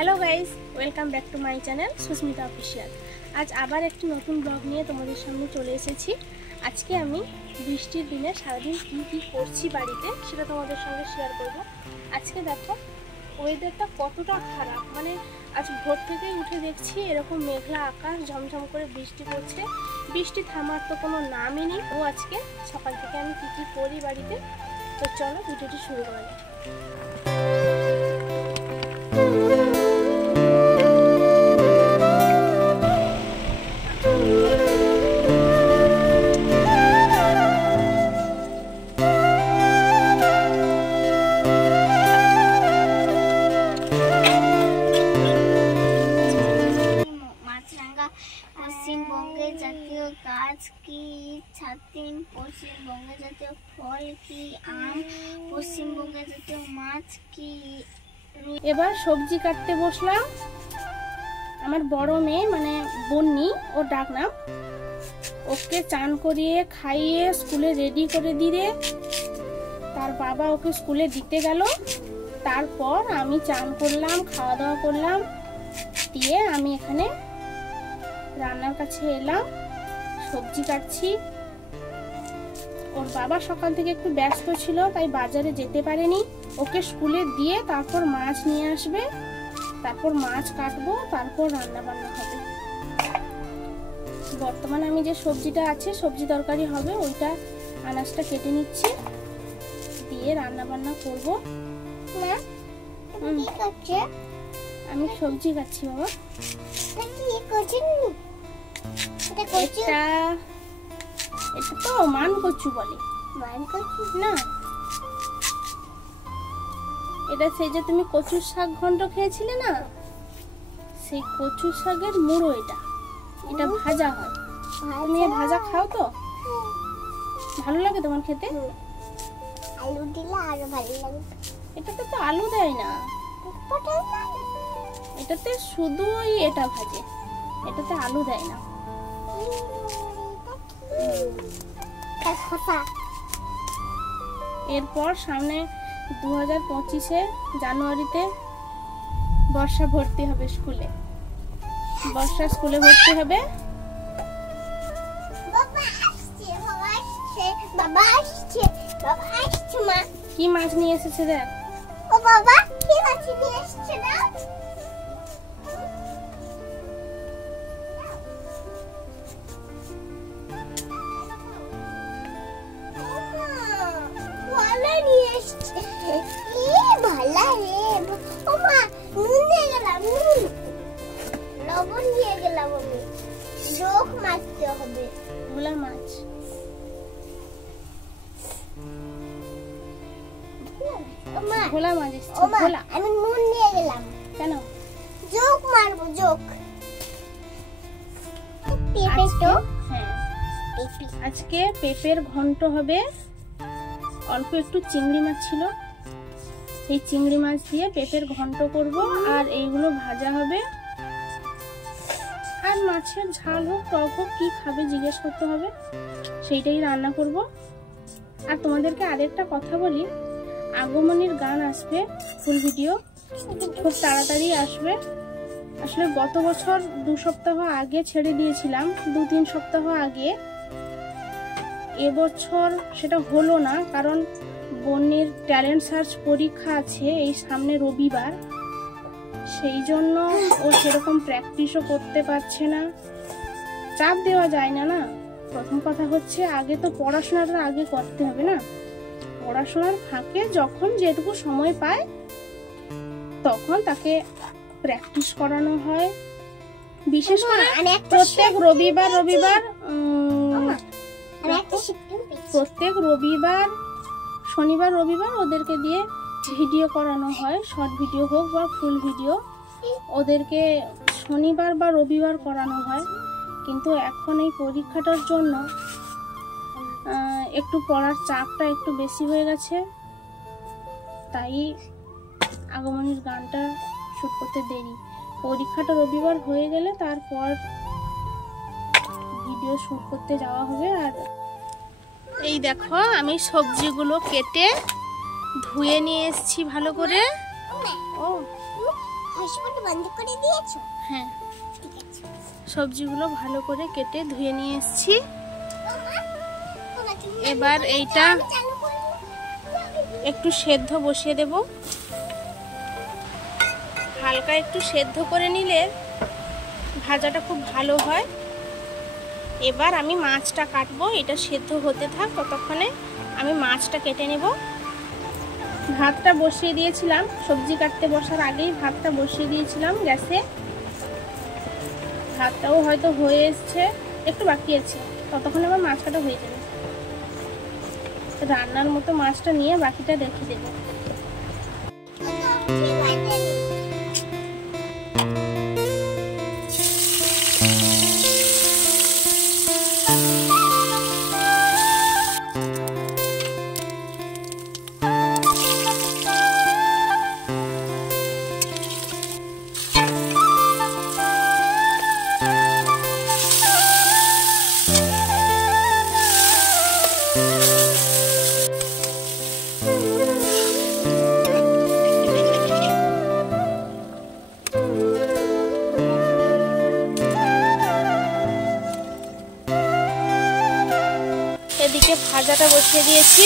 Hello guys, welcome back to my channel Susmita official. আজ আবার একটি নতুন ব্লগ নিয়ে তোমাদের সামনে চলে এসেছি। আজকে আমি বৃষ্টির দিনে সারাদিন কী করছি বাড়িতে সেটা তোমাদের সঙ্গে শেয়ার করব। আজকে দেখো ওয়েদারটা কতটা খারাপ, মানে আজ ভোর থেকেই উঠে দেখছি এরকম মেঘলা আকাশ, ঝমঝম করে বৃষ্টি পড়ছে। বৃষ্টি থামার তো কোনো নামই নেই। ও আজকে সকাল থেকে আমি কী করি বাড়িতে, তো চলো ভিডিওটি শুরু করা যাক। পশ্চিমবঙ্গের জাতীয় গাছ কি? ছাতিম। পশ্চিমবঙ্গের জাতীয় ফল কি? আম। পশ্চিমবঙ্গের জাতীয় মাছ কি? এবার সবজি কাটতে বসলাম। আমার বড় মেয়ে মানে বন্নি, ওর ডাক নাম। ওকে চান করিয়ে খাইয়ে স্কুলে রেডি করে দিয়ে তার বাবা ওকে স্কুলে দিতে গেল। তারপর আমি চান করলাম, খাওয়া দাওয়া করলাম, দিয়ে আমি এখানে রান্নার কাছে এলাম, সবজি কাটছি। ওর বাবা সকাল থেকে একটু ব্যস্ত ছিল, তাই বাজারে যেতে পারেনি। ওকে স্কুলে দিয়ে তারপর মাছ নিয়ে আসবে, তারপর মাছ কাটবো, তারপর রান্না বান্না হবে। বর্তমানে আমি যে সবজিটা আছে, সবজি তরকারি হবে, ওইটা আনাজটা কেটে নিচ্ছি, দিয়ে রান্না বান্না করবো। আমি সবজি কাটছি বাবা। এটা তো মান কচু বলে না, এটা সেই যে তুমি কচুর শাক ঘন্ট খেয়েছিলে না, সেই কচু শাকের মুড়ো। এটা ভাজা হয়। তুমি ভাজা খাও তো? ভালো লাগে তোমার খেতে? আলু দিলে আরো ভালো লাগে। এটাতে তো আলু দেয় না, এটাতে শুধুই এটা ভাজে, এটাতে আলু দেয় না। এরপর সামনে 2025-এ জানুয়ারিতে বর্ষা ভর্তি হবে স্কুলে। বর্ষা স্কুলে ভর্তি হবে। কি মাছ নিয়ে এসেছে দেখ। ও বাবা, কি মাছ নিয়ে এসেছে না? লবণ নিয়ে গেলাম আমি, জোক মারতে হবে। ভোলা মাছ। ভোলা মাছ এসেছে। ভোলা। আমি নুন নিয়ে গেলাম। কেন? জোক মারবো, জোক। পেঁপে তো? হ্যাঁ, আজকে পেঁপের ঘন্ট হবে। অল্প একটু চিংড়ি মাছ ছিল, সেই চিংড়ি মাছ দিয়ে পেঁপের ঘন্ট করব। আর এইগুলো ভাজা হবে। আর মাছের ঝাল হোক, টক হোক, কি খাবে জিজ্ঞেস করতে হবে, সেইটাই রান্না করব। আর তোমাদেরকে আরেকটা কথা বলি, আগমনীর গান আসবে, ফুল ভিডিও খুব তাড়াতাড়ি আসবে। আসলে গত বছর 2 সপ্তাহ আগে ছেড়ে দিয়েছিলাম, 2-3 সপ্তাহ আগে। এবছর সেটা হলো না, কারণ বোনের ট্যালেন্ট সার্চ পরীক্ষা আছে এই সামনে রবিবার। সেই জন্য ও সেরকম প্র্যাকটিসও করতে পারছে না। চাপ দেওয়া যায় না না। প্রথম কথা হচ্ছে, আগে তো পড়াশোনাটা আগে করতে হবে না। পড়াশোনার ফাঁকে যখন যেটুকু সময় পায় তখন তাকে প্র্যাকটিস করানো হয়। বিশেষ করে প্রত্যেক রবিবার শনিবার রবিবার ওদেরকে দিয়ে ভিডিও করানো হয়, শর্ট ভিডিও হোক বা ফুল ভিডিও। ওদেরকে শনিবার বা রবিবার করানো হয়। কিন্তু এখন এই পরীক্ষাটার জন্য একটু পড়ার চাপটা একটু বেশি হয়ে গেছে, তাই আগমনীর গানটা শুট করতে দেরি। পরীক্ষাটা রবিবার হয়ে গেলে তারপর ভিডিও শুট করতে যাওয়া হবে। আর এই দেখো, আমি সবজিগুলো কেটে ধুয়ে নিয়ে এসেছি ভালো করে। ও হটস্পট বন্ধ করে দিয়েছো? হ্যাঁ, ঠিক আছে। সবজিগুলো ভালো করে কেটে ধুয়ে নিয়ে এসেছি। এবার এইটা একটু সেদ্ধ বসিয়ে দেব। হালকা একটু সেদ্ধ করে নিলে ভাজাটা খুব ভালো হয়। এবার আমি মাছটা কাটবো, এটা সেদ্ধ হতে থাক, ততক্ষণে আমি মাছটা কেটে নেব। ভাতটা বসিয়ে দিয়েছিলাম, সবজি কাটতে বসার আগেই ভাতটা বসিয়ে দিয়েছিলাম গ্যাসে। ভাতটাও হয়তো হয়ে এসছে, একটু বাকি আছে, ততক্ষণে আমার মাছ কাটা হয়ে যাবে। রান্নার মতো মাছটা নিয়ে বাকিটা রেখে দেবো। এদিকে ভাজাটা বসিয়ে দিয়েছি।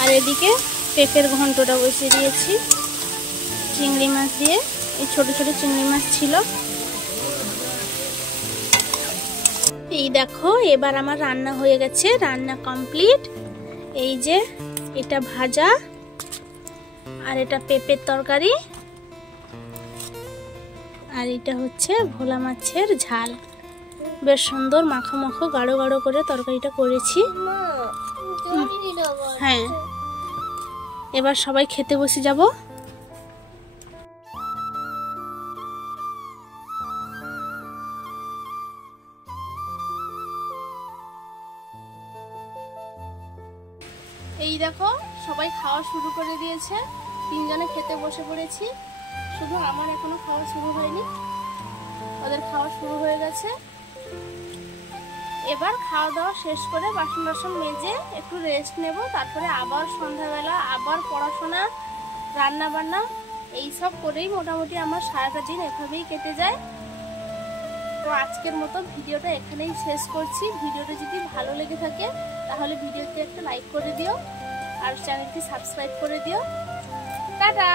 আর এদিকে পেঁপের ঘন্টটা বসিয়ে দিয়েছি চিংড়ি মাছ দিয়ে। এই ছোট ছোট চিংড়ি মাছ ছিল। এই দেখো, এবার আমার রান্না হয়ে গেছে, রান্না কমপ্লিট। এই যে এটা ভাজা, আর এটা পেঁপের তরকারি, আর এটা হচ্ছে ভোলা মাছের ঝাল। বেশ সুন্দর মাখো মাখো গাঢ় গাঢ় করে তরকারিটা করেছি। হ্যাঁ, এবার সবাই খেতে বসে যাব। এই দেখো, সবাই খাওয়া শুরু করে দিয়েছে। তিনজনে খেতে বসে পড়েছি, শুধু আমার এখনো খাওয়া শুরু হয়নি, ওদের খাওয়া শুরু হয়ে গেছে। এবার খাওয়া দাওয়া শেষ করে বাসন বাসন মেজে একটু রেস্ট নেব, তারপরে আবার সন্ধ্যাবেলা আবার পড়াশোনা, রান্না বান্না এইসব করেই মোটামুটি আমার সারাটা দিন এভাবেই কেটে যায়। তো আজকের মতো ভিডিওটা এখানেই শেষ করছি। ভিডিওটা যদি ভালো লেগে থাকে তাহলে ভিডিওতে একটা লাইক করে দিও, আর চ্যানেলটি সাবস্ক্রাইব করে দিও। টাটা।